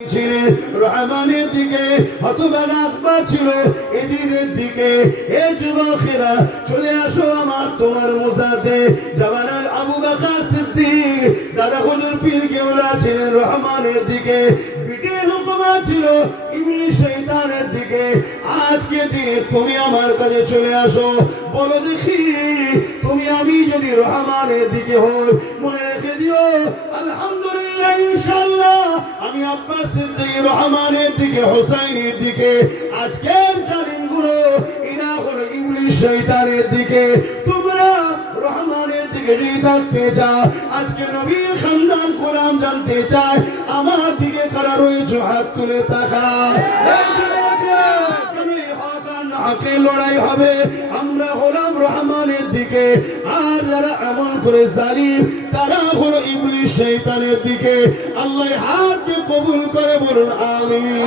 ছিলেন রহমানের দিকে, হতবাক আকবার ছিল এজিদের দিকে। এ যুবকেরা চলে আসো আমার তোমার মোসাদে জামানাল আবু বকর সিদ্দিক দাদা হুজুর পীর কেবলা ছিলেন রহমানের দিকে, পিঠে হুকুমা ছিল ইবলিস শয়তানের দিকে। আজকে দিনে তুমি আমার কাছে চলে আসো, বলো দেখি তুমি আমি যদি রহমানের দিকে হই, মনে রেখে দিও আলহামদুলিল্লাহ ইনশাআল্লাহ আমি আব্বাস সিদ্দিক রহমানের দিকে, হোসাইনের দিকে। আজকের জালিমগুলো এরা হলো ইবলিস শয়তানের দিকে। তোমরা রহমানের দিকে যদি থাকতে চাও, আজকে নবীর খানদান গোলাম জানতে চায়, আমার দিকে কারা রয়েছে হাত তুলে তাকাও। আকে লড়াই হবে, আমরা হলাম রহমানের দিকে, আর যারা এমন করে জালিম তারা হলো ইবলিস শয়তানের দিকে। আল্লাহ হাতকে কবুল করে বলুন আমিন।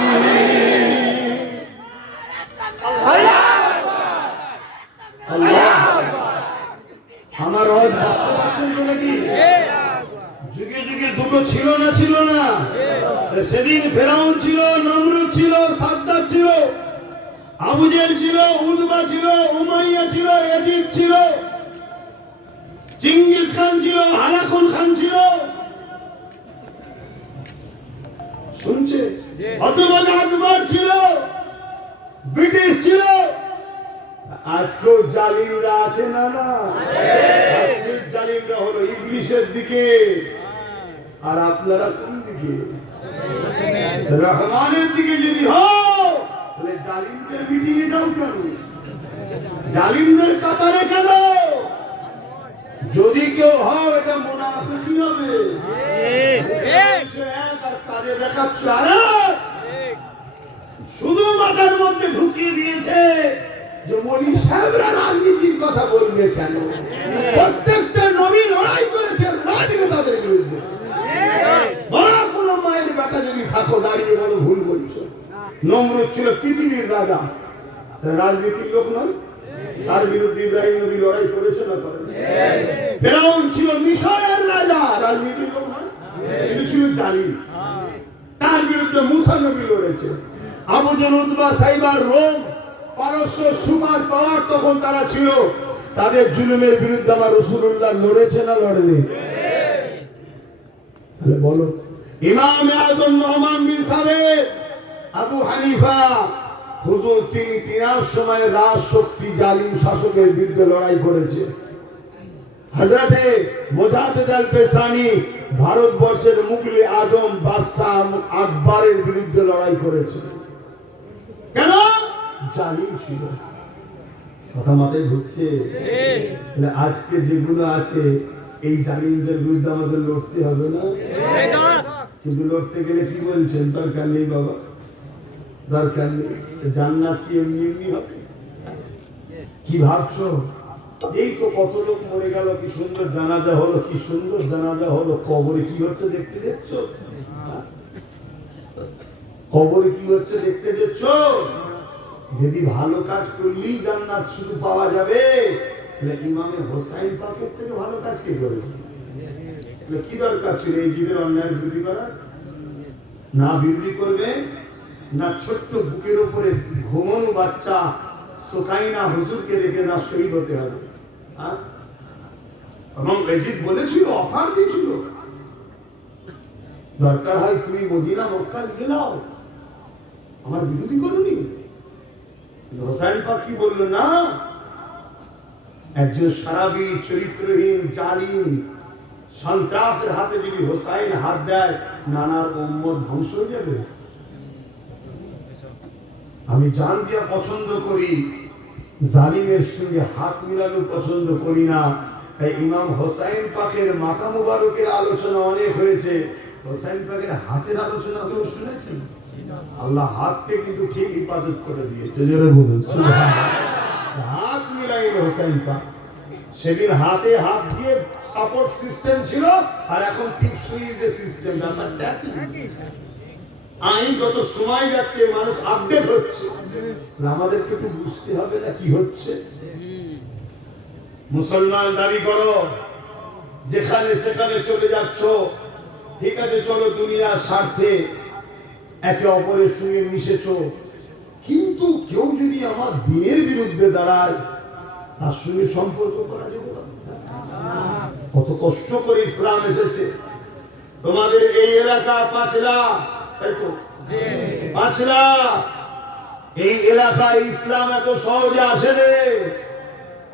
আমার ওয়াজ বুঝতে পারছেন তো নাকি? যুগে যুগে দুটো ছিল না, ছিল না? সেদিন ফেরাউন ছিল, নমরুদ ছিল, সাদ্দাত ছিল, আবু জেহেল ছিল, উতবা ছিল, উমাইয়া ছিল, ইয়াজিদ ছিল, চিঙ্গিস খান ছিল, হারাকুন খান ছিল। শুনছে? হতবাক আকবর ছিল, ব্রিটিশ ছিল। আজকেও জালিমরা আছে না? না, আজকের জালিমরা হলো ইবলিসের দিকে। আর আপনারা কোন দিকে? রহমানের দিকে যদি হও, তাহলে জালিমদের মিটিয়ে যাও কেন? জালিমদের কাতারে কেন? যদি কেউ হও, এটা মুনাফিকি হবে। আর কাজে দেখাচ্ছ আরেক। শুধু মাথার মধ্যে ঢুকিয়ে দিয়েছে যে মনি সাহেবরা রাজনীতির কথা বলবে কেন? প্রত্যেকটা নবী লড়াই করেছেন রাজনেতাদের বিরুদ্ধে। বড় কোনো মায়ের বেটা যদি থাকো, দাঁড়িয়ে বলো ভুল বলছো। নমরুদ ছিল পৃথিবীর রাজা, রাজনীতির লোক নয়? তার বিরুদ্ধে ইব্রাহিম নবী লড়াই করেছে না করেন? ফেরাউন ছিল মিশরের রাজা, রাজনীতির লোক নয়? কিন্তু ছিল জালিম, তার বিরুদ্ধে মুসা নবী লড়েছে। আবু জেহেল, উতবা, সাইবা, রোম, পারস্য সুপার পাওয়ার তখন তারা ছিল, তাদের জুলুমের বিরুদ্ধে আমার রাসূলুল্লাহ লড়েছে না লড়েনি? তাহলে বলো, ইমাম আযম নোমান বিন সাবেত, আবু হানিফা হুজুর, তিনি তিনার সময় রাজ শক্তি জালিম শাসকের বিরুদ্ধে লড়াই করেছে। হযরতে মুজাদ্দিদ আল পেসানি ভারতবর্ষের মুগলে আজম বাদশাহ আকবরের বিরুদ্ধে লড়াই করেছে। কেন? জালিম ছিল। কথা মাথায় ঢুকছে? তাহলে আজকে যেগুলো আছে, এই জালিমদের বিরুদ্ধে আমাদের লড়তে হবে না? কিন্তু লড়তে গেলে কি বলছেন? দরকার নেই বাবা, দরকার নেই। জান্নাত কি এমনি এমনি হবে? কি ভাবছো? এই তো কত লোক মরে গেল, কি সুন্দর জানাজা হলো, কি সুন্দর জানাজা হলো। কবরে কি হচ্ছে দেখতে যাচ্ছ? কবরে কি হচ্ছে দেখতে যাচ্ছ? যদি ভালো কাজ করলেই জান্নাত শুধু পাওয়া যাবে, তাহলে ইমামে হোসাইন পাকের থেকে ভালো কাজ কে করবে? কি দরকার ছিল এই জীবের অন্যায়ের বিরোধী করার? না বিরোধী করবে, না ছোট্ট বুকের উপরে ঘুমানো বাচ্চা সুকাইনা হুজুরকে রেখে না শহীদ হতে হবে। এবং ইয়াজিদ বলেছিল, অফার দিয়েছিল, দরকার হয় তুমি মদিনা মক্কা নিয়ে নাও, আমার বিরোধী করোনি। হোসাইন পাক কি বললো? না, একজন সারাবি, চরিত্রহীন, জালিম, সন্ত্রাসের হাতে যদি হোসাইন হাত দেয়, নানার উম্মত ধ্বংস হয়ে যাবে। আমি জান দিয়া পছন্দ করি, জালিমের সঙ্গে হাত মিলানো পছন্দ করি না। তাই ইমাম হোসাইন পাকের মাথা মুবারকের আলোচনা অনেক হয়েছে, হোসাইন পাকের হাতের আলোচনা কেউ শুনেছেন? আল্লাহ হাতকে কিন্তু ঠিক হিফাজত করে দিয়েছে। জোরে বলুন সুবহানাল্লাহ। হাত মিলাইল হোসাইন পাক। সেদিন হাতে হাত দিয়ে সাপোর্ট সিস্টেম ছিল, আর এখন টিপ সুইচের সিস্টেম। ব্যাপারটা কি? আইন যত সময় যাচ্ছে মানুষ আপডেট হচ্ছে, আমাদেরকে একটু বুঝতে হবে না কি হচ্ছে। মুসলমান দাবি করো, যেখানে সেখানে চলে যাচ্ছ, ঠিক আছে, চলো দুনিয়ার স্বার্থে, একে অপরের সঙ্গে মিশেছো, কিন্তু কেউ যদি আমার দিনের বিরুদ্ধে দাঁড়ায় তার সঙ্গে সম্পর্ক করা যাবে না। কত কষ্ট করে ইসলাম এসেছে। তোমাদের এই এলাকা পাঁচলা, তাই তো? পাঁচলা এই এলাকায় ইসলাম এত সহজে আসেনি।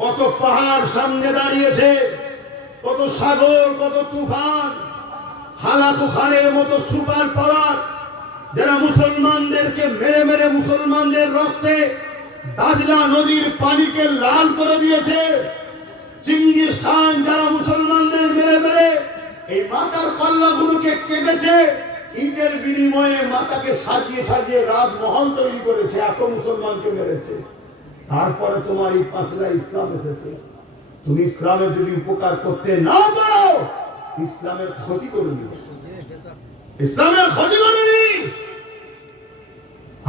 কত পাহাড় সামনে দাঁড়িয়েছে, কত সাগর, কত তুফান, হালাকু খানের মতো সুপার পাওয়ার যারা মুসলমানদেরকে মেরে মেরে মুসলমানদের রক্তে দাজলা নদীর পানিকে লাল করে দিয়েছে। চিঙ্গিস খান যারা মুসলমানদের মেরে মেরে এই মাথার কল্লাগুলোকে কেটেছে, ইটের বিনিময়ে মাথাকে সাজিয়ে সাজিয়ে রাজমহল তৈরি করেছে, এত মুসলমানকে মেরেছে। তারপরে তোমার এই পাঁচলা ইসলাম এসেছে। তুমি ইসলামের যদি উপকার করতে না পারো, ইসলামের ক্ষতি করবি, ইসলামের ক্ষতি করবি।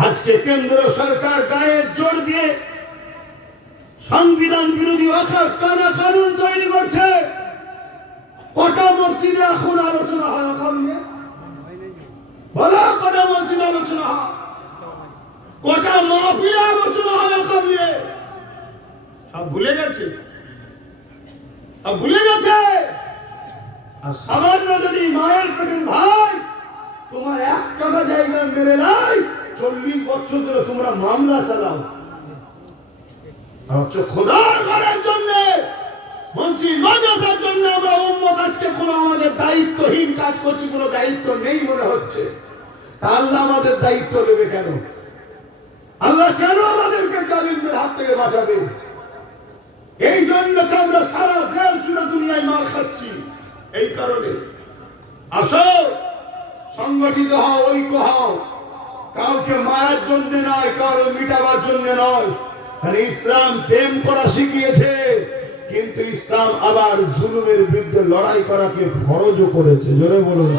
আজকে কেন্দ্র সরকার গায়ে জোর দিয়ে সংবিধান বিরোধী ওয়াকফ কানুন তৈরি করছে। কটা মসজিদে এখন আলোচনা হয় ওয়াকফ নিয়ে? বলো, কটা মসজিদে আলোচনা হয়? কটা মাহফিলে আলোচনা হয় ওয়াকফ নিয়ে? সব ভুলে গেছে, সব ভুলে গেছে। আর সামান্য যদি মায়ের পেটের ভাই তোমার 1 টাকা জায়গা মেরে নাই, 40 বছর ধরে তোমরা মামলা চালাও। খোদার ঘরের জন্য, মসজিদ মাদ্রাসার জন্য আমরা উম্মত আজকে কোনো আমাদের দায়িত্বহীন কাজ করছি, কোনো দায়িত্ব নেই মনে হচ্ছে। তা আল্লাহ আমাদের দায়িত্ব নেবে কেন? আল্লাহ কেন আমাদেরকে জালিমদের হাত থেকে বাঁচাবে? এই জন্য তো আমরা সারা দেশ জুড়ে দুনিয়ায় মার খাচ্ছি। এই কারণে আসো, সংগঠিত হও, ঐক্য হও। কাউকে মারার জন্য নয়, কারো মিটাবার জন্য নয়। মানে ইসলাম প্রেম করা শিখিয়েছে, কিন্তু ইসলাম আবার জুলুমের বিরুদ্ধে লড়াই করাকে ফরজও করেছে। জোরে বলুন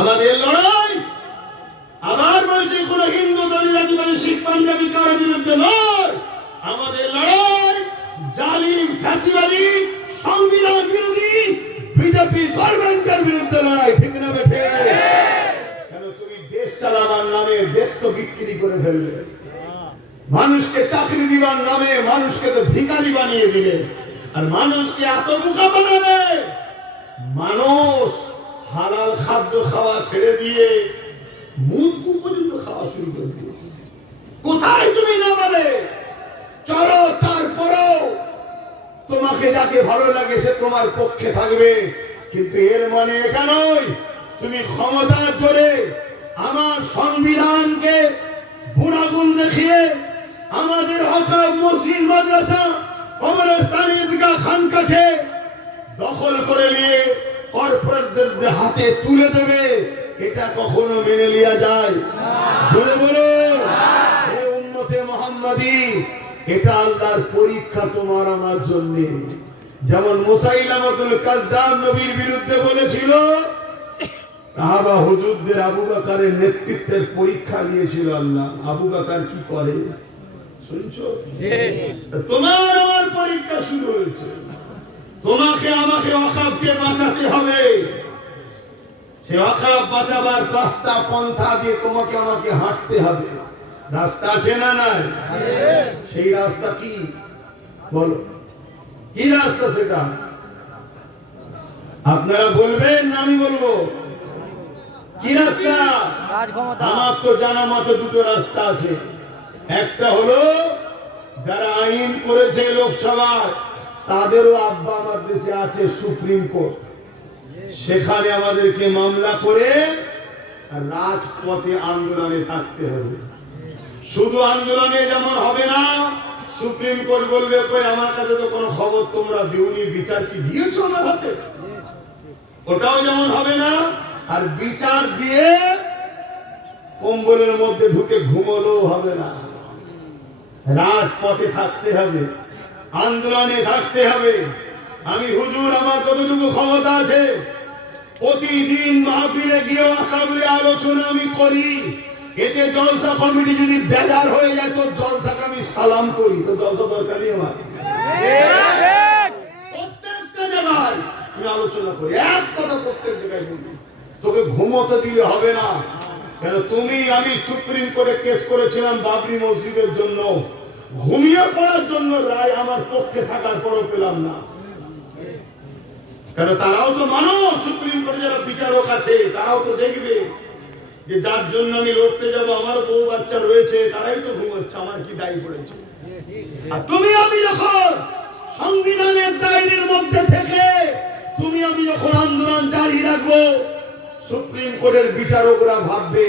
আমাদের লড়াই। আবার বলছে কোন হিন্দু দলিত আদিবাসী শিখ পাঞ্জাবি কারোর বিরুদ্ধে নয়। আমাদের লড়াই জালিম ফ্যাসিবাদী সংবিধান বিরোধী বিজেপি গভর্নমেন্টের বিরুদ্ধে লড়াই। ঠিক না বেঠে? কেন তুমি দেশ চালাবার নামে দেশ তো বিক্রি করে ফেললে, মানুষকে চাকরি দিবার নামে মানুষকে তো ভিখারি বানিয়ে দিলে, আর মানুষকে এত বোকা বানাবে, মানুষ হালাল খাদ্য খাওয়া ছেড়ে দিয়ে মুরগি পর্যন্ত খাওয়া শুরু করে দিয়েছে। কোথায় তুমি না বলে চলো, তারপরও তোমাকে যাকে ভালো লাগে সে তোমার পক্ষে থাকবে, কিন্তু এর মানে এটা নয় তুমি ক্ষমতার জোরে আমার সংবিধানকে বুড়াগুল দেখিয়ে আমাদের ওয়াকফ মসজিদ মাদ্রাসা কবরস্থান ঈদগাহ খানকাকে দখল করে নিয়ে কর্পোরেটদের হাতে তুলে দেবে। এটা কখনো মেনে নেওয়া যায়? জোরে বলো। হে উম্মতে মুহাম্মাদি, এটা আল্লাহর পরীক্ষা তোমার আমার জন্য। যেমন মুসাইলামাতুল কাজ্জাব নবীর বিরুদ্ধে বলেছিল, সাহাবা হুজুরদের আবু বকরের নেতৃত্বের পরীক্ষা নিয়েছিল আল্লাহ। আবু বকর কি করে শুনছো? তোমার আমার পরীক্ষা শুরু হয়েছে। তোমাকে আমাকে ওয়াকফকে বাঁচাতে হবে। সে ওয়াকফ বাঁচাবার রাস্তা পন্থা দিয়ে তোমাকে আমাকে হাঁটতে হবে। রাস্তা আছে না নাই? সেই রাস্তা কি বলো? কি রাস্তা সেটা? আপনারা বলবেন না আমি বলবো? কি রাস্তা? আমার তো জানা মতো দুটো রাস্তা আছে। একটা হলো যারা আইন করেছে লোকসভায়, তাদেরও আব্বা আমার দেশে আছে সুপ্রিম কোর্ট। সেখানে আমাদেরকে মামলা করে রাজপথে আন্দোলনে থাকতে হবে। শুধু আন্দোলনে যেমন হবে না, সুপ্রিম কোর্ট বলবে কই আমার কাছে তো কোনো খবর তোমরা দিওনি, বিচার কি দিয়েছো আমার হাতে, ওটাও যেমন হবে না। আর বিচার দিয়ে কম্বলের মধ্যে ঢুকে ঘুমোলেও হবে না। রাজপথে থাকতে হবে, আন্দোলনে থাকতে হবে। আমি হুজুর আমার কতটুকু ক্ষমতা আছে, প্রতিদিন মাহফিলে গিয়ে ওয়াকফে আলোচনা আমি করি। এতে জলসা কমিটি যদি বেজার হয়ে যায় তো জলসাকে আমি সালাম করি, তো জলসা দরকারই আমার। প্রত্যেকটা জায়গায় আমি আলোচনা করি, এক কথা প্রত্যেক জায়গায় বলি। তোকে ঘুমোতে দিলে হবে না। কেন তুমি আমি সুপ্রিম কোর্টে কেস করেছিলাম বাবরি মসজিদের জন্য, ঘুমিয়ে পড়ার জন্য রায় আমার পক্ষে থাকার পরও পেলাম না। কেন তারাও তো মানুষ, সুপ্রিম কোর্টে যারা বিচারক আছে তারাও তো দেখবে যে যার জন্য আমি লড়তে যাব আমার বউ বাচ্চা রয়েছে, তারাই তো ঘুমাচ্ছে, আমার কি দায়ী পড়েছে। আর তুমি আমি যখন সংবিধানের দায়রের মধ্যে থেকে তুমি আমি যখন আন্দোলন জারি রাখবো, সুপ্রিম কোর্টের বিচারকরা ভাববে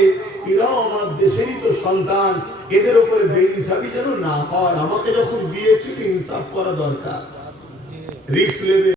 এরাও আমার দেশেরই তো সন্তান, এদের উপরে বেইনসাফি যেন না হয়। আমাকে যখন দিয়েছি ইনসাফ করা দরকার, রিস্ক নেবে।